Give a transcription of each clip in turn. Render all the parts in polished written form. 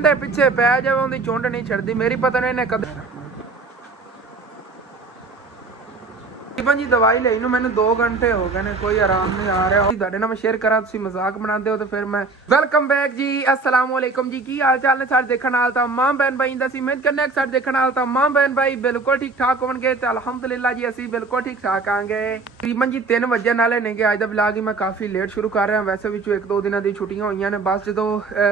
ਪਿੱਛੇ ਪੈ ਜਾਵੇ ਉਹਦੀ ਚੁੰਡ ਨਹੀਂ ਛੱਡਦੀ ਮੇਰੀ ਪਤਾ ਨਹੀਂ ਇਹਨੇ ਕਦੇ जी दवाई ਲਈ ਨੂੰ ਮੈਨੂੰ 2 ਘੰਟੇ ਹੋ ਗਏ ਨੇ ਕੋਈ ਆਰਾਮ ਨਹੀਂ ਆ ਰਿਹਾ ਤੁਹਾਡੇ ਨਾਲ ਮੈਂ ਸ਼ੇਅਰ ਕਰਾਂ ਤੁਸੀਂ ਮਜ਼ਾਕ ਬਣਾਉਂਦੇ ਹੋ ਤੇ ਫਿਰ ਮੈਂ ਵੈਲਕਮ ਬੈਕ ਜੀ अस्सलाम वालेकुम जी की हाल चाल ने सारे देखने वाल तमाम बहन भाई ਦਾ ਸੀ ਮਿਹਨਤ ਕਰਨੇ ਸਾरे देखने वाल तमाम बहन भाई बिल्कुल ठीक ठाक ਹੋਣਗੇ ਤੇ ਅਲਹਮਦੁਲਿਲਾ ਜੀ ਅਸੀਂ ਬਿਲਕੁਲ ਠੀਕ ਠਾਕ ਆਂਗੇ ਤਕਰੀਬਨ ਜੀ 3 ਵਜੇ ਨਾਲੇ ਨੇਗੇ ਅੱਜ ਦਾ ਵਲੌਗ ਹੀ ਮੈਂ ਕਾਫੀ ਲੇਟ ਸ਼ੁਰੂ ਕਰ ਰਿਹਾ ਵੈਸੇ ਵਿੱਚੋਂ 1-2 ਦਿਨਾਂ ਦੀ ਛੁੱਟੀਆਂ ਹੋਈਆਂ ਨੇ ਬਸ ਜਦੋਂ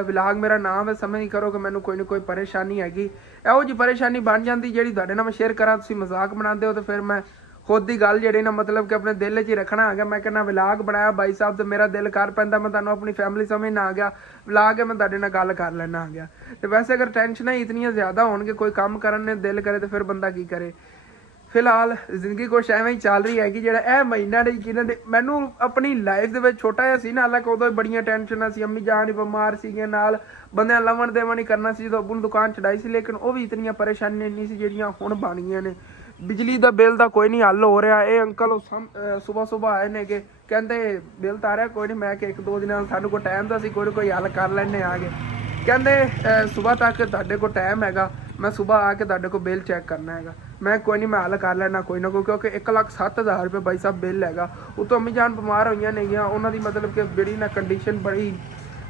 ਵਲੌਗ ਮੇਰਾ ਨਾਮ ਹੈ ਸਮਝ ਨਹੀਂ ਕਰੋ ਕਿ ਮੈਨੂੰ ਕੋਈ ਨਾ ਕੋਈ ਪਰੇਸ਼ਾਨੀ ਹੈਗੀ ਇਹੋ ਜੀ ਪਰੇਸ਼ਾਨੀ ਬਣ ਜਾਂਦੀ ਜਿਹੜੀ ਤੁਹਾਡੇ ਨਾਲ ਮੈਂ ਸ਼ੇਅਰ ਕਰਾਂ ਤੁਸੀਂ ਮਜ਼ਾਕ ਬਣਾਉਂਦੇ ਹੋ ਤੇ ਫਿਰ ਮੈਂ खुद की गल जी ना मतलब कि अपने दिल च ही रखना आ गया मैं कहना विलाग बनाया भाई साहब तो मेरा दिल कर पैंदा मैं तुहानूं अपनी फैमिली समझना आ गया विलाग मैं तुहाडे नाल गल कर लेना आ गया तो वैसे अगर टेंशन इतनी ज़्यादा होणगे कोई काम करने दिल करे तो फिर बंदा की करे फिलहाल जिंदगी कुछ एवें ही चल रही हैगी जिहड़ा यह महीना ने जिन्होंने मैनू अपनी लाइफ दे विच छोटा जिहा सी ना हालांकि उदों बड़ियां टेंशनां सी अम्मी जान बीमार सीगे नाल बंदियां लवण देवण ही करना सी जदों अब्बू नूं दुकान चढ़ाई सी लेकिन वो भी इतनियां परेशानियां नहीं सी जिहड़ियां हुण बन गईयां ने बिजली का बिल का कोई नहीं हल हो रहा ये अंकल सुबह सुबह आए ने कि कहते बिल तो आ रहा कोई नहीं मैं कि 1-2 दिन सानू को टाइम तो कोई कोई हल कर लैने आ गए कहते सुबह तक तुहाडे को टाइम हैगा मैं सुबह आके तुहाडे को बिल चैक करना हैगा मैं कोई नहीं मैं हल कर लेना कोई ना कोई क्योंकि 1,07,000 रुपये भाई साहब बिल हैगा उतों अम्मी जान बीमार हुई नहीं उन्होंने मतलब कि बड़ी ना कंडीशन बड़ी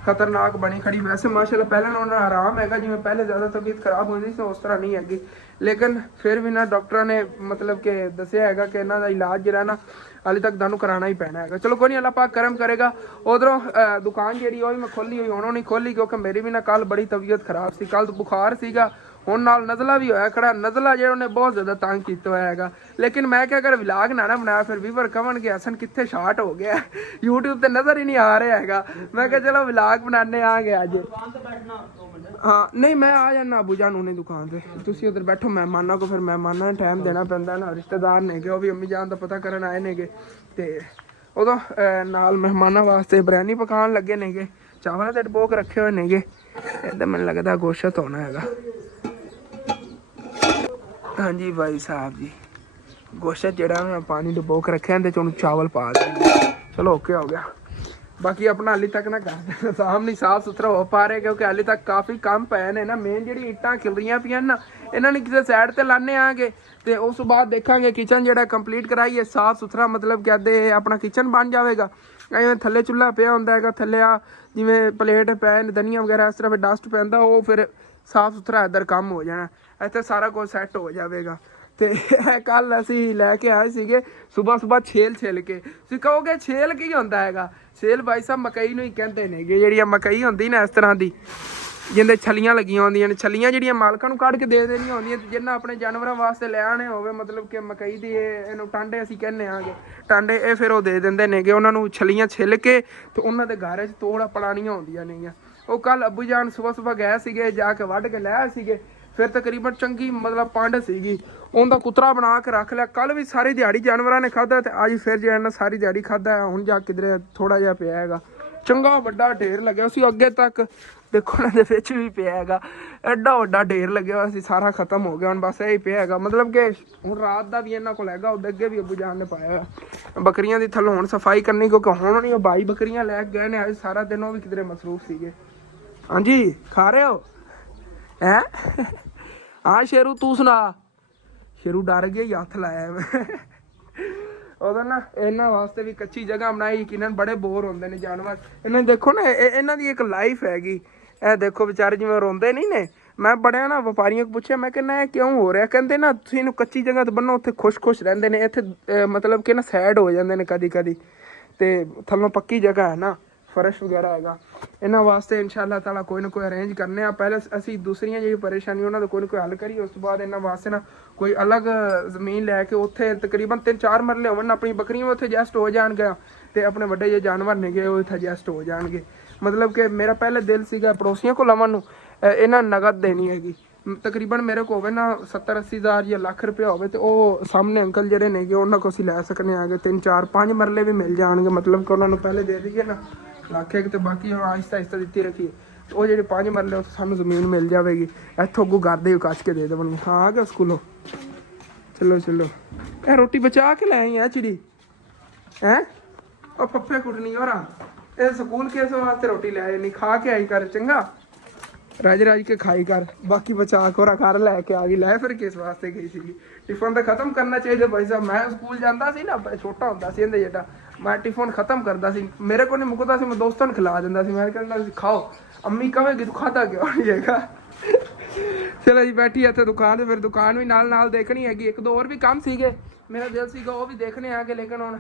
खतरनाक बनी खड़ी वैसे माशाल्लाह पहले ना उन्हें आराम हैगा जिवें पहले ज़्यादा तबीयत खराब होती थी उस तरह नहीं हैगी लेकिन फिर भी ना डॉक्टर ने मतलब कि दसिया हैगा कि इन्हां दा इलाज जिहड़ा ना हाले तक तुहानूं कराना ही पैना हैगा चलो कोई नहीं अल्लाह पाक करम करेगा उधरों दुकान जिहड़ी ओही मैं खोली हुई हुण नहीं खोली क्योंकि मेरी भी ना कल बड़ी तबीयत खराब सी कल बुखार सीगा ਹੁਣ ਨਾਲ ਨਜ਼ਲਾ ਵੀ ਹੋਇਆ ਖੜਾ ਨਜ਼ਲਾ ਜਿਹੜਾ ਉਹਨੇ ਬਹੁਤ ਜ਼ਿਆਦਾ ਤੰਗ ਕੀਤਾ ਹੋਇਆ ਹੈਗਾ ਲੇਕਿਨ ਮੈਂ ਕਿਹਾ ਅਗਰ ਵਲੌਗ ਨਾ ਬਣਾਇਆ ਫਿਰ ਵੀਵਰ ਕਹਣਗੇ ਹਸਨ ਕਿੱਥੇ ਸ਼ਾਰਟ ਹੋ ਗਿਆ YouTube ਤੇ ਨਜ਼ਰ ਹੀ ਨਹੀਂ ਆ ਰਿਹਾ ਹੈਗਾ ਮੈਂ ਕਿਹਾ ਚਲੋ ਵਲੌਗ ਬਣਾਣੇ ਆ ਗਏ ਅੱਜ ਹਾਂ ਨਹੀਂ ਮੈਂ ਆ ਜਾਣਾ ਅਬੂ ਜਾਨ ਉਹਨੇ ਦੁਕਾਨ ਤੇ ਤੁਸੀਂ ਉਧਰ ਬੈਠੋ ਮਹਿਮਾਨਾਂ ਕੋ ਫਿਰ ਮਹਿਮਾਨਾਂ ਨੂੰ ਟਾਈਮ ਦੇਣਾ ਪੈਂਦਾ ਨਾ ਰਿਸ਼ਤੇਦਾਰ ਨੇਗੇ ਉਹ ਵੀ ਅੰਮੀ ਜਾਨ ਦਾ ਪਤਾ ਕਰਨ ਆਏ ਨੇਗੇ ਤੇ ਉਦੋਂ ਨਾਲ ਮਹਿਮਾਨਾਂ ਵਾਸਤੇ ਬਿਰਿਆਨੀ ਪਕਾਉਣ ਲੱਗੇ ਨੇਗੇ ਚਾਵਲਾਂ ਤੇ ਡਬੋਕ ਰੱਖੇ ਹੋਏ ਨੇਗੇ ਇੱਦਾਂ ਮੈਨੂੰ ਲੱਗਦਾ ਗੋਸ਼ਤ ਹੋਣਾ ਹੈਗਾ हाँ जी भाई साहब जी गोश्त जरा मैं पानी डुबो के रखे हैं चुन चावल पा देंगे चलो ओके हो गया बाकी अपना हाली तक ना कर सामने साफ सुथरा हो पा रहे क्योंकि हाली तक काफ़ी कम पे ने ना मेन जी इट्टां खिलरियां पियां ना इन्होंने किसी साइड पर लाने आगे तो उस बाद देखा किचन जो कंप्लीट कराइए साफ सुथरा मतलब कहते अपना किचन बन जाएगा थले चूल्हा पिया होंगे है थले जिमें प्लेट पैन धनिया वगैरह इस तरह डस्ट पैंदा वो फिर साफ सुथरा इधर काम हो जाना ਇੱਥੇ ਸਾਰਾ ਕੁਝ ਸੈੱਟ ਹੋ ਜਾਵੇਗਾ ਤੇ ਕੱਲ ਅਸੀਂ ਲੈ ਕੇ ਆਏ ਸੀਗੇ ਸਵੇਰ ਛੇਲ ਕੇ ਤੁਸੀਂ ਕਹੋਗੇ ਛੇਲ ਕੀ ਹੁੰਦਾ ਹੈਗਾ ਛੇਲ ਭਾਈ ਸਾਹਿਬ ਮਕਈ ਨੂੰ ਹੀ ਕਹਿੰਦੇ ਨੇਗੇ ਜਿਹੜੀ ਮਕਈ ਹੁੰਦੀ ਨਾ ਇਸ ਤਰ੍ਹਾਂ ਦੀ ਜਿੰਦੇ ਛਲੀਆਂ ਲੱਗੀਆਂ ਹੁੰਦੀਆਂ ਨੇ ਛਲੀਆਂ ਜਿਹੜੀਆਂ ਮਾਲਕਾਂ ਨੂੰ ਕੱਢ ਕੇ ਦੇ ਦੇਣੀਆਂ ਹੁੰਦੀਆਂ ਤੇ ਜਿੰਨਾ ਆਪਣੇ ਜਾਨਵਰਾਂ ਵਾਸਤੇ ਲੈ ਆਣੇ ਹੋਵੇ ਮਤਲਬ ਕਿ ਮਕਈ ਦੀ ਇਹਨੂੰ ਟਾਂਡੇ ਅਸੀਂ ਕਹਿੰਦੇ ਆਂਗੇ ਟਾਂਡੇ ਇਹ ਫਿਰ ਉਹ ਦੇ ਦਿੰਦੇ ਨੇਗੇ ਉਹਨਾਂ ਨੂੰ ਛਲੀਆਂ ਛਿੱਲ ਕੇ ਤੇ ਉਹਨਾਂ ਦੇ ਘਾਰੇ 'ਚ ਤੋੜ ਪਲਾਣੀਆਂ ਹੁੰਦੀਆਂ ਨੇਗੀਆਂ ਉਹ ਕੱਲ ਅੱਬੂ ਜਾਨ ਸਵੇਰ ਗਏ ਸੀਗੇ ਜਾ ਕੇ ਵੱਢ ਕੇ ਲੈ ਆਏ ਸੀਗੇ फिर तकरीबन चंगी मतलब पंड सीगी उनका कुतरा बना के रख लिया कल भी सारी दिहाड़ी जानवरों ने खादा तो अज फिर जो है ना सारी दिहाड़ी खादा है हुण जा किधरे थोड़ा जिहा पिया हैगा चंगा वड्डा ढेर लग्या सी अगे तक देखो ना भी पिया हैगा एडा वड्डा ढेर लग्या हुआ सी सारा खत्म हो गया हुण बस यही पिया हैगा मतलब कि हुण रात का भी इन्हां कोल हैगा उहदे अगे भी अब्बू जान ने पाया होया बकरियां दी थल्लों हुण सफाई करनी क्योंकि हुण नहीं बाई बकरियां लै गए ने अज सारा दिन वो भी किधरे मसरूफ सीगे हाँ जी खा रहे हो हैं हाँ शेरू तू सुना शेरू डर गया ही हथ लाया उधर ना इन्होंने वास्ते भी कच्ची जगह बनाई यकीनन बड़े बोर होंगे ने जानवर इन्हें देखो ना इन्हों की एक लाइफ हैगी ए देखो बेचारे जिवें रोंदे नहीं ने मैं बड़े ना व्यापारियों को पूछा मैं कहना क्यों हो रहा कहते ना तुसीं इहनूं कच्ची जगह तो बनो उत्थे खुश रहंदे ने इत्थे मतलब कि ना सैड हो जाते हैं कदी कदी ते थल्लों पक्की जगह है ना फर्श वगैरह हैगा इन्होंने वास्ते इंशाअल्लाह ताला कोई ना कोई अरेंज करने पहले असी दूसरियां जी परेशानी उन्होंने कोई ना कोई हल करिए उस बाद इन्होंने वास्ते ना कोई अलग जमीन लैके उत्थे तकरीबन 3-4 मरले होवन अपनी बकरियां उत्थे एडजस्ट हो जाएंगे ते अपने वड्डे जे जानवर नेगे वो उत्थे एडजस्ट हो जाएंगे मतलब कि मेरा पहले दिल सीगा पड़ोसियों को लवन नूं इन्हां नगद देनी हैगी तकरीबन मेरे को होवे ना 70-80 हज़ार या लाख रुपया होवे तो सामने अंकल जिहड़े नेगे उन्हां को असीं लै सकने आगे 3-4-5 मरले भी मिल जाएंगे मतलब कि उन्होंने पहले दे दीए ना लाख एक तो बाकी हम आहिस्ता आहिस्ता दी रखिए वो जो 5 मरले सानू जमीन मिल जाएगी इतों अगू गादे कच के दे देवगे हाँ आ गया स्कूलों चलो चलो ए रोटी बचा के लै आई है चिड़ी हैं और पप्पे कुटनी और ये स्कूल किस वास्ते रोटी लै नहीं खा के आई कर चंगा रज रज के खाई कर, बाकी बचा खोरा कर लैके आ गई। लै फिर किस वास्ते गई सी? टिफन तो खत्म करना चाहिए भाई साहब। मैं स्कूल जाता सी ना, छोटा होंदा सी इंदे जेटा, मैं टिफन खत्म करता सी, मेरे को नहीं मुकदा सी, मैं दोस्तों ने खिला दिंदा सी। मैं कहंदा सी खाओ, अम्मी कहेगी तू खाता क्यों नहीं हैगा। चलो जी बैठी इत्थे दुकान, फिर दुकान भी नाल देखनी हैगी। एक दो और भी काम सीगे, मेरा दिल सीगा वो भी देखने आगे, लेकिन हुण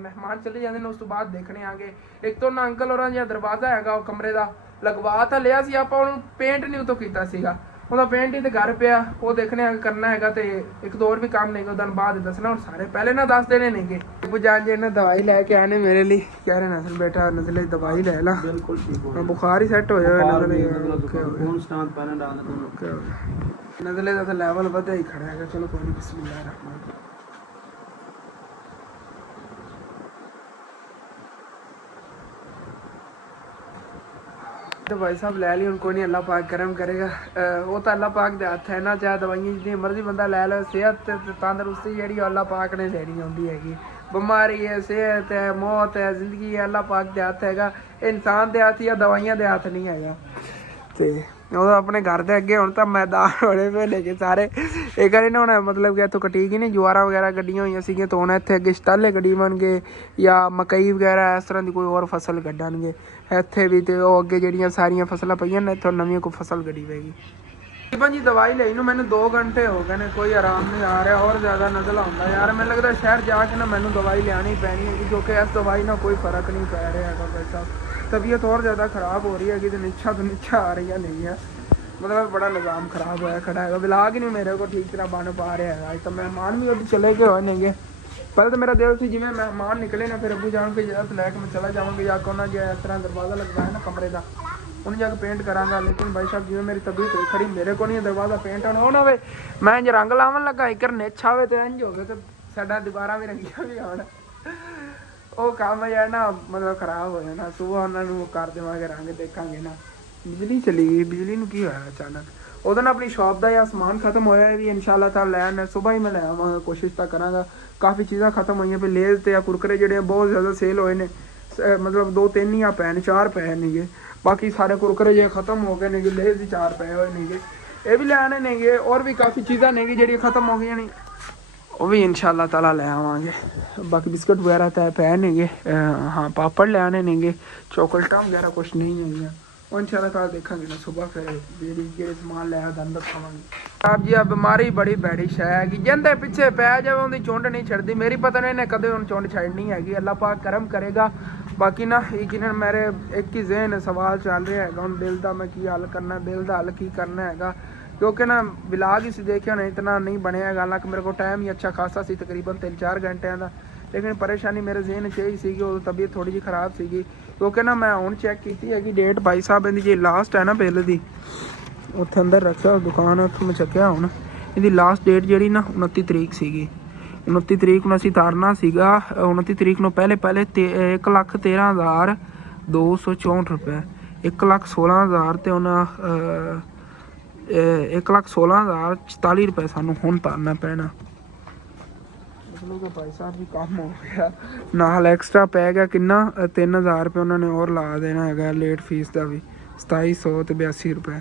मेहमान चले जाते हैं, उस तो बाद देखने आगे। एक तो ना अंकल होरां जिहा दरवाजा हैगा वो कमरे का लगवा तो लिया सी आपां, हुण पेंट नहीं उतों कीता सीगा, ਉਹਦਾ पेंट ही तो घर पिया, वो देखने करना हैगा। तो एक दो और भी काम नहीं उस दिन बाद दसना, और सारे पहले ना दस देने नहीं। अबू जान जी ने दवाई लैके आए ने मेरे लिए, कह रहे नसल बेटा नजले दवाई ले ला, बिल्कुल ठीक, बुखार ही सैट होया नजले का तो लैवल वधिया ही खड़ा है। चलो कोई नहीं, बिस्मिल्लाह रहमान। तो भाई साहब ले ली, उनको नहीं अल्लाह पाक करम करेगा। वो तो अल्लाह पाक दे हथ है ना, चाहे दवाइयां जितनी मर्जी बंदा लै लो, सेहत तंदरुस्ती जी अल्लाह पाक ने देनी होंदी हैगी। बीमारी है, सेहत है, मौत है, जिंदगी है, अल्लाह पाक दे हथ हैगा, इंसान दे हथ या दवाइयां दे हथ नहीं हैगा। तो ਉਹ ਆਪਣੇ ਘਰ ਦੇ ਅੱਗੇ ਹੁਣ ਤਾਂ ਮੈਦਾਨ ਹੋਣੇ ਪਏ ਨੇ ਕਿ ਸਾਰੇ ਇਹ ਕਰੇ ਨਾ, ਹੁਣ ਮਤਲਬ ਕਿ ਇੱਥੋਂ ਕਟੀ ਗਈ ਨੇ ਜਵਾਰਾਂ ਵਗੈਰਾ ਕੱਢੀਆਂ ਹੋਈਆਂ ਸੀਗੀਆਂ, ਤਾਂ ਹੁਣ ਇੱਥੇ ਅੱਗੇ ਸ਼ਤਾਲੇ ਕੱਢੀਵਣਗੇ ਜਾਂ ਮਕਈ ਵਗੈਰਾ ਇਸ ਤਰ੍ਹਾਂ ਦੀ ਕੋਈ ਹੋਰ ਫਸਲ ਕੱਢਣਗੇ ਇੱਥੇ ਵੀ। ਤੇ ਉਹ ਅੱਗੇ ਜਿਹੜੀਆਂ ਸਾਰੀਆਂ ਫਸਲਾਂ ਪਈਆਂ ਨੇ ਇੱਥੋਂ ਨਵੀਂ ਕੋਈ ਫਸਲ ਕੱਢੀ ਪਏਗੀ। ਤਕਰੀਬਨ ਜੀ ਦਵਾਈ ਲਈ ਨੂੰ ਮੈਨੂੰ 2 ਘੰਟੇ ਹੋ ਗਏ ਨੇ, ਕੋਈ ਆਰਾਮ ਨਹੀਂ ਆ ਰਿਹਾ, ਹੋਰ ਜ਼ਿਆਦਾ ਨਜ਼ਲਾ ਹੁੰਦਾ ਯਾਰ। ਮੈਨੂੰ ਲੱਗਦਾ ਸ਼ਹਿਰ ਜਾ ਕੇ ਨਾ ਮੈਨੂੰ ਦਵਾਈ ਲਿਆਣੀ ਪੈਣੀ ਹੈਗੀ, ਕਿਉਂਕਿ ਇਸ ਦਵਾਈ ਨਾਲ ਕੋਈ ਫਰਕ ਨਹੀਂ ਪੈ ਰਿਹਾ ਹੈਗਾ ਭਾਈ ਸਾਹਿਬ। तबीयत और ज़्यादा ख़राब हो रही है कि तो नीचा आ रही है नहीं है, मतलब बड़ा निज़ाम ख़राब होया खड़ा है। विलाग ही नहीं मेरे को ठीक तरह बन पा रहा है। अज तो मेहमान भी उधर चले गए हुए नहीं, पहले तो मेरा दिल से जिवें मेहमान निकले ना, फिर अबू जान के इजाजत लैके मैं चला जाऊँगी, जाके उन्हें जो इस तरह दरवाज़ा लगवाया ना कमरे का, उन्हें जाके पेंट कराँगा। लेकिन भाई साहब जिवें मेरी तबीयत हुई खड़ी, मेरे को नहीं दरवाज़ा पेंट होना, वो ना वे मैं जो रंग लावन लगा एक निच आवे तो इंज हो गए, तो साडा दीवारां भी रंगियां भी आउण, ਉਹ ਕੰਮ ਹੈ ਨਾ ਮਤਲਬ ਖਰਾਬ ਹੋ ਜਾਣਾ। ਸੁਬਾਹ ਉਹਨਾਂ ਨੂੰ ਕਰ ਦੇਵਾਂਗੇ ਰੰਗ, ਦੇਖਾਂਗੇ ਨਾ। ਬਿਜਲੀ ਚਲੀ ਗਈ, ਬਿਜਲੀ ਨੂੰ ਕੀ ਹੋਇਆ ਅਚਾਨਕ? ਉਹਦੇ ਨਾਲ ਆਪਣੀ ਸ਼ਾਪ ਦਾ ਜਾਂ ਸਮਾਨ ਖਤਮ ਹੋਇਆ ਵੀ ਇਨਸ਼ਾਅੱਲਾ ਤਾਲਾ ਲੈਣ ਸੁਬਾਹ ਹੀ ਮੈਂ ਲੈ ਆਵਾਂਗਾ, ਕੋਸ਼ਿਸ਼ ਤਾਂ ਕਰਾਂਗਾ। ਕਾਫੀ ਚੀਜ਼ਾਂ ਖਤਮ ਹੋਈਆਂ ਪਈ, ਲੇਜ਼ ਤੇ ਆ ਕੁਰਕਰੇ ਜਿਹੜੇ ਬਹੁਤ ਜ਼ਿਆਦਾ ਸੇਲ ਹੋਏ ਨੇ, ਮਤਲਬ 2-3 ਹੀ ਆ ਪਏ ਨੇ, 4 ਪਏ ਨੇਗੇ, ਬਾਕੀ ਸਾਰੇ ਕੁਰਕਰੇ ਜੇ ਖਤਮ ਹੋ ਗਏ ਨੇਗੇ, ਲੇਜ਼ ਹੀ 4 ਪਏ ਹੋਏ ਨੇਗੇ, ਇਹ ਵੀ ਲੈਣੇ ਨੇਗੇ। ਹੋਰ ਵੀ ਕਾਫੀ ਚੀਜ਼ਾਂ ਨੇਗੀ ਜਿਹੜੀਆਂ ਖਤਮ ਹੋ ਗਈਆਂ ਨੇ, ਉਹ ਵੀ ਇਨਸ਼ਾਅੱਲਾ ਤਾਲਾ ਲੈ ਆਵਾਂਗੇ। ਬਾਕੀ ਬਿਸਕੁਟ ਵਗੈਰਾ ਤਾਂ ਪਏ ਨੇਗੇ, ਹਾਂ ਪਾਪੜ ਲੈ ਆਣੇ ਨੇਗੇ, ਚੋਕਲੇਟਾਂ ਵਗੈਰਾ ਕੁਛ ਨਹੀਂ ਹੈਗੀਆਂ। ਉਹ ਇਨਸ਼ਾਅੱਲਾ ਤਾਲਾ ਦੇਖਾਂਗੇ ਨਾ ਸੁਬਾਹ, ਫਿਰ ਜਿਹੜੇ ਸਮਾਨ ਲੈ ਆ ਦੰਦ ਖਾਵਾਂਗੇ। ਆਪ ਜੀ ਆ ਬਿਮਾਰੀ ਬੜੀ ਭੈੜੀ ਸ਼ੈ ਹੈਗੀ, ਜਿੰਦੇ ਪਿੱਛੇ ਪੈ ਜਾਵੇ ਉਹਦੀ ਚੁੰਡ ਨਹੀਂ ਛੱਡਦੀ। ਮੇਰੀ ਪਤਾ ਨਹੀਂ ਇਹਨੇ ਕਦੇ ਹੁਣ ਚੁੰਡ ਛੱਡਣੀ ਹੈਗੀ, ਅੱਲਾਹ ਪਾਕ ਕਰਮ ਕਰੇਗਾ। ਬਾਕੀ ਨਾ ਯਕੀਨਨ ਮੇਰੇ ਇੱਕ ਹੀ ਜ਼ਹਿਨ ਸਵਾਲ ਚੱਲ ਰਿਹਾ ਹੈਗਾ ਹੁਣ ਦਿਲ ਦਾ, ਮੈਂ ਕੀ ਹੱਲ ਕਰਨਾ, ਦਿਲ ਦਾ ਹੱਲ ਕੀ ਕਰਨਾ ਹੈਗਾ। क्योंकि ना विलाग ही देखिए ना इतना नहीं बनया, हालांकि मेरे को टाइम ही अच्छा खासा सी, तकरीबन 3-4 घंटे का, लेकिन परेशानी मेरे जहन च ही सी, तबीयत थोड़ी जी खराब सी। क्योंकि ना मैं हूँ चेक की है कि डेट भाई साहब इनकी जी लास्ट है ना बिल की, उत्थे अंदर रखा दुकान, उत्थों मैं चक्या हूँ इहदी लास्ट डेट जी ना 29 तरीक सी। 29 तरीक ਨੂੰ ਅਸੀਂ ਤਾਰਨਾ ਸੀਗਾ, 29 ਤਰੀਕ ਨੂੰ ਪਹਿਲੇ 1,13,264 ਰੁਪਏ, 1,16,000 ਤੇ ਉਹਨਾਂ 1,16,044 ਰੁਪਏ ਸਾਨੂੰ ਹੁਣ ਤਾਰਨਾ ਪੈਣਾ। ਮਤਲਬ ਕਿ ਭਾਈ ਸਾਹਿਬ ਵੀ ਕੰਮ ਹੋ ਗਿਆ, ਨਾਲ ਐਕਸਟਰਾ ਪੈ ਗਿਆ ਕਿੰਨਾ 3,000 ਰੁਪਏ ਉਹਨਾਂ ਨੇ ਹੋਰ ਲਾ ਦੇਣਾ ਹੈਗਾ, ਲੇਟ ਫੀਸ ਦਾ ਵੀ 2,782 ਰੁਪਏ।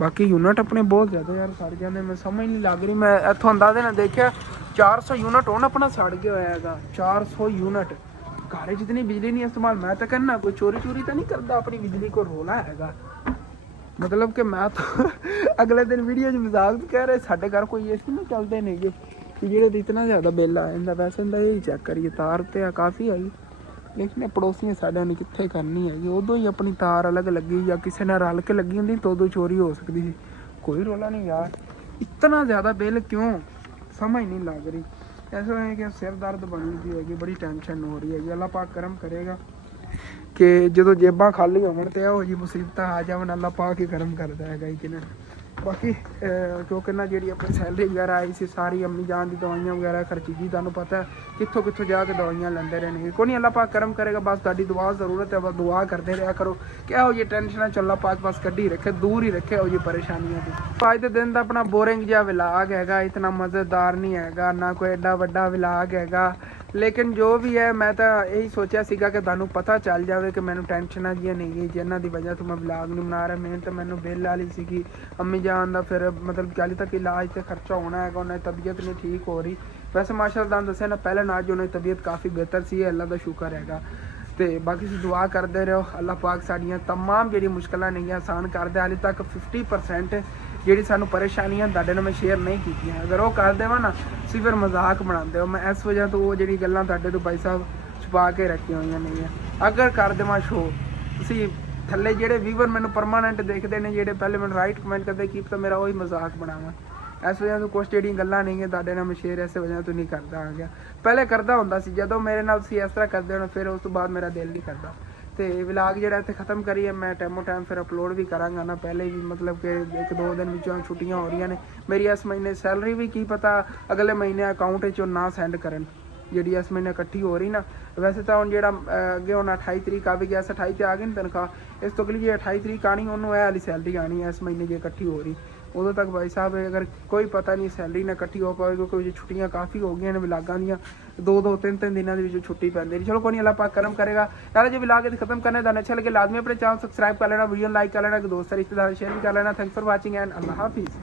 ਬਾਕੀ ਯੂਨਿਟ ਆਪਣੇ ਬਹੁਤ ਜ਼ਿਆਦਾ ਯਾਰ ਸੜ ਜਾਂਦੇ, ਮੈਂ ਸਮਝ ਨਹੀਂ ਲੱਗ ਰਹੀ। ਮੈਂ ਇੱਥੋਂ ਅੰਦਾਜ਼ੇ ਨਾਲ ਦੇਖਿਆ 400 ਯੂਨਿਟ ਹੁਣ ਆਪਣਾ ਸੜ ਗਿਆ ਹੋਇਆ ਹੈਗਾ, 400 ਯੂਨਿਟ। ਘਰ ਜਿਤਨੀ ਬਿਜਲੀ ਨਹੀਂ ਇਸਤੇਮਾਲ, ਮੈਂ ਤਾਂ ਕਹਿੰਦਾ ਕੋਈ ਚੋਰੀ ਤਾਂ ਨਹੀਂ ਕਰਦਾ ਆਪਣੀ ਬਿਜਲੀ, ਕੋ ਰੋਲਾ ਹੈਗਾ। मतलब कि मैं तो अगले दिन वीडियो मजाक कह रहे साढ़े घर कोई एसी नहीं चलते नहीं कि जेह्ड़े इतना ज़्यादा बिल आ जाता। वैसे इंदा यही चेक करिए, तार तो काफ़ी आई, लेकिन पड़ोसियां साढ़े ने कित्थे करनी है, उदों ही अपनी तार अलग लगी या किसी ने रल के लगी होंगी तो उदों चोरी हो सकती थी। कोई रोला नहीं यार, इतना ज़्यादा बिल क्यों समझ नहीं लग रही। ऐसा है कि सिर दर्द बनी हुई हैगी, बड़ी टेंशन हो रही है। अल्लाह पाक करम करेगा कि जो जेबां खाली होवन ते ਇਹੋ ਜਿਹੀ ਮੁਸੀਬਤਾਂ ਆ ਜਾਵਣ, ਅੱਲਾ ਪਾਕ ਹੀ ਕਰਮ ਕਰਦਾ ਹੈਗਾ ਕਿ ਨਾ। ਬਾਕੀ ਕਿਉਂਕਿ ਨਾ ਜਿਹੜੀ ਆਪਣੀ ਸੈਲਰੀ ਵਗੈਰਾ ਆਈ ਸੀ ਸਾਰੀ ਅੰਮੀ ਜਾਨ ਦੀ ਦਵਾਈਆਂ ਵਗੈਰਾ ਖਰਚੀ ਜੀ, ਤੁਹਾਨੂੰ ਪਤਾ ਕਿੱਥੋਂ ਜਾ ਕੇ ਦਵਾਈਆਂ ਲੈਂਦੇ ਰਹਿਣਗੇ। ਕੋਈ ਨਹੀਂ, ਅੱਲਾ ਪਾਕ ਕਰਮ ਕਰੇਗਾ, ਬਸ ਤੁਹਾਡੀ ਦੁਆ ਜ਼ਰੂਰਤ ਹੈ, ਬਸ ਦੁਆ ਕਰਦੇ ਰਿਹਾ ਕਰੋ ਕਿ ਇਹੋ ਜਿਹੀ ਟੈਨਸ਼ਨਾਂ ਚ ਅੱਲਾ ਪਾਕ ਬਸ ਕੱਢੀ ਰੱਖੇ, ਦੂਰ ਹੀ ਰੱਖੇ ਇਹੋ ਜਿਹੀ ਪਰੇਸ਼ਾਨੀਆਂ ਤੋਂ। ਅੱਜ ਦੇ ਦਿਨ ਦਾ ਆਪਣਾ ਬੋਰਿੰਗ ਜਿਹਾ ਵਿਲਾਗ ਹੈਗਾ, ਇਤਨਾ ਮਜ਼ੇਦਾਰ ਨਹੀਂ ਹੈਗਾ, ਨਾ ਕੋਈ ਐਡਾ ਵੱਡਾ ਵਿਲਾਗ ਹੈਗਾ, ਲੇਕਿਨ ਜੋ ਵੀ ਹੈ ਮੈਂ ਤਾਂ ਇਹੀ ਸੋਚਿਆ ਸੀਗਾ ਕਿ ਤੁਹਾਨੂੰ ਪਤਾ ਚੱਲ ਜਾਵੇ ਕਿ ਮੈਨੂੰ ਟੈਨਸ਼ਨਾਂ ਜੀਆਂ ਨਹੀਂ ਗਈ ਜਿਨ੍ਹਾਂ ਦੀ ਵਜ੍ਹਾ ਤੋਂ ਮੈਂ ਵਲੌਗ ਨਹੀਂ ਬਣਾ ਰਿਹਾ। ਮਿਹਨਤ ਮੈਨੂੰ ਬਿੱਲ ਵਾਲੀ ਸੀਗੀ ਅੰਮੀ ਜਾਨ ਦਾ, ਫਿਰ ਮਤਲਬ ਕਿ ਹਾਲੇ ਤੱਕ ਇਲਾਜ ਤੇ ਖਰਚਾ ਹੋਣਾ ਹੈਗਾ, ਉਹਨਾਂ ਦੀ ਤਬੀਅਤ ਨਹੀਂ ਠੀਕ ਹੋ ਰਹੀ। ਵੈਸੇ ਮਾਸ਼ਾਅੱਲਾ ਤੁਹਾਨੂੰ ਦੱਸਿਆ ਨਾ ਪਹਿਲਾਂ ਨਾਲ ਜੋ ਉਹਨਾਂ ਦੀ ਤਬੀਅਤ ਕਾਫੀ ਬਿਹਤਰ ਸੀ, ਅੱਲਾ ਦਾ ਸ਼ੁਕਰ ਹੈਗਾ। ਤੇ ਬਾਕੀ ਤੁਸੀਂ ਦੁਆ ਕਰਦੇ ਰਹੋ, ਅੱਲਾਹ ਪਾਕ ਸਾਡੀਆਂ तमाम ਜਿਹੜੀ ਮੁਸ਼ਕਲਾਂ ਨਹੀਂ ਆਸਾਨ ਕਰਦੇ। ਹਾਲੇ ਤੱਕ 50% ਜਿਹੜੀ ਸਾਨੂੰ ਪਰੇਸ਼ਾਨੀਆਂ ਤੁਹਾਡੇ ਨਾਲ ਮੈਂ ਸ਼ੇਅਰ ਨਹੀਂ ਕੀਤੀਆਂ, ਅਗਰ ਉਹ ਕਰ ਦੇਵਾਂ ਨਾ ਤੁਸੀਂ ਫਿਰ ਮਜ਼ਾਕ ਬਣਾਉਂਦੇ ਹੋ। ਮੈਂ ਇਸ ਵਜ੍ਹਾ ਤੋਂ ਉਹ ਜਿਹੜੀ ਗੱਲਾਂ ਤੁਹਾਡੇ ਤੋਂ ਭਾਈ ਸਾਹਿਬ ਛੁਪਾ ਕੇ ਰੱਖੀਆਂ ਹੋਈਆਂ ਨਹੀਂ ਆ। ਅਗਰ ਕਰ ਦੇਵਾਂ ਸ਼ੋ ਤੁਸੀਂ ਥੱਲੇ ਜਿਹੜੇ ਵੀਵਰ ਮੈਨੂੰ ਪਰਮਾਨੈਂਟ ਦੇਖਦੇ ਨੇ, ਜਿਹੜੇ ਪਹਿਲੇ ਮੈਨੂੰ ਰਾਈਟ ਕਮੈਂਟ ਕਰਦੇ ਕੀ ਪਤਾ ਮੇਰਾ ਉਹੀ ਮਜ਼ਾਕ ਬਣਾਵਾਂ। ਇਸ ਵਜ੍ਹਾ ਤੋਂ ਕੁਛ ਜਿਹੜੀਆਂ ਗੱਲਾਂ ਨਹੀਂ ਹੈ ਤੁਹਾਡੇ ਨਾਲ ਮੈਂ ਸ਼ੇਅਰ ਇਸੇ ਵਜ੍ਹਾ ਤੋਂ ਨਹੀਂ ਕਰਦਾ ਆ ਗਿਆ। ਪਹਿਲੇ ਕਰਦਾ ਹੁੰਦਾ ਸੀ, ਜਦੋਂ ਮੇਰੇ ਨਾਲ ਤੁਸੀਂ ਇਸ ਤਰ੍ਹਾਂ ਕਰਦੇ ਹੋ ਫਿਰ ਉਸ ਤੋਂ ਬਾਅਦ ਮੇਰਾ ਦਿਲ ਨਹੀਂ ਕਰਦਾ। ਤੇ ਵਲੌਗ ਜਿਹੜਾ ਇੱਥੇ ਖਤਮ ਕਰੀਏ, ਮੈਂ ਟਾਈਮੋ ਟਾਈਮ ਫਿਰ ਅਪਲੋਡ ਵੀ ਕਰਾਂਗਾ ਨਾ। ਪਹਿਲੇ ਵੀ ਮਤਲਬ ਕਿ 1-2 ਦਿਨ ਵਿੱਚੋਂ ਛੁੱਟੀਆਂ ਹੋ ਰਹੀਆਂ ਨੇ, ਮੇਰੀ ਇਸ ਮਹੀਨੇ ਸੈਲਰੀ ਵੀ ਕੀ ਪਤਾ ਅਗਲੇ ਮਹੀਨੇ ਅਕਾਊਂਟ 'ਚੋਂ ਨਾ ਸੈਂਡ ਕਰਨ, ਜਿਹੜੀ ਇਸ ਮਹੀਨੇ ਇਕੱਠੀ ਹੋ ਰਹੀ ਨਾ। ਵੈਸੇ ਤਾਂ ਹੁਣ ਜਿਹੜਾ ਅੱਗੇ ਹੁਣ 28 ਤਰੀਕ ਆ ਵੀ ਗਿਆ, 28 ਤੇ ਆ ਗਈ ਨਾ ਤਨਖਾਹ। ਇਸ ਤੋਂ ਅਗਲੀ ਜੇ 28 ਤਰੀਕ ਆਣੀ ਉਹਨੂੰ ਇਹ ਵਾਲੀ ਸੈਲਰੀ ਆਣੀ ਇਸ ਮਹੀਨੇ ਜੇ ਇਕੱਠੀ ਹੋ ਰਹੀ। ਉਦੋਂ ਤੱਕ ਭਾਈ ਸਾਹਿਬ ਅਗਰ ਕੋਈ ਪਤਾ ਨਹੀਂ ਸੈਲਰੀ ਨਾ ਇਕੱਠੀ ਹੋ ਪਾਏਗੀ, ਕਿਉਂਕਿ ਛੁੱਟੀਆਂ ਕਾਫੀ ਹੋ ਗਈਆਂ ਨੇ ਵਲਾਗਾਂ ਦੀਆਂ, 2-2 3-3 ਦਿਨਾਂ ਦੇ ਵਿੱਚ ਛੁੱਟੀ ਪੈਂਦੀ ਹੈ। ਚਲੋ ਕੋਈ ਨਹੀਂ, ਅੱਲਾਹ ਪਾਕ ਕਰਮ ਕਰੇਗਾ। यार जो व्लॉग है खत्म करने का अच्छा लगे लाजमी अपने चैनल सब्सक्राइब कर लेना, वीडियो लाइक कर लेना, दोस्त रिश्तेदार शेयर भी कर लेना। थैंक्स फॉर वाचिंग एंड अल्लाह हाफिज़।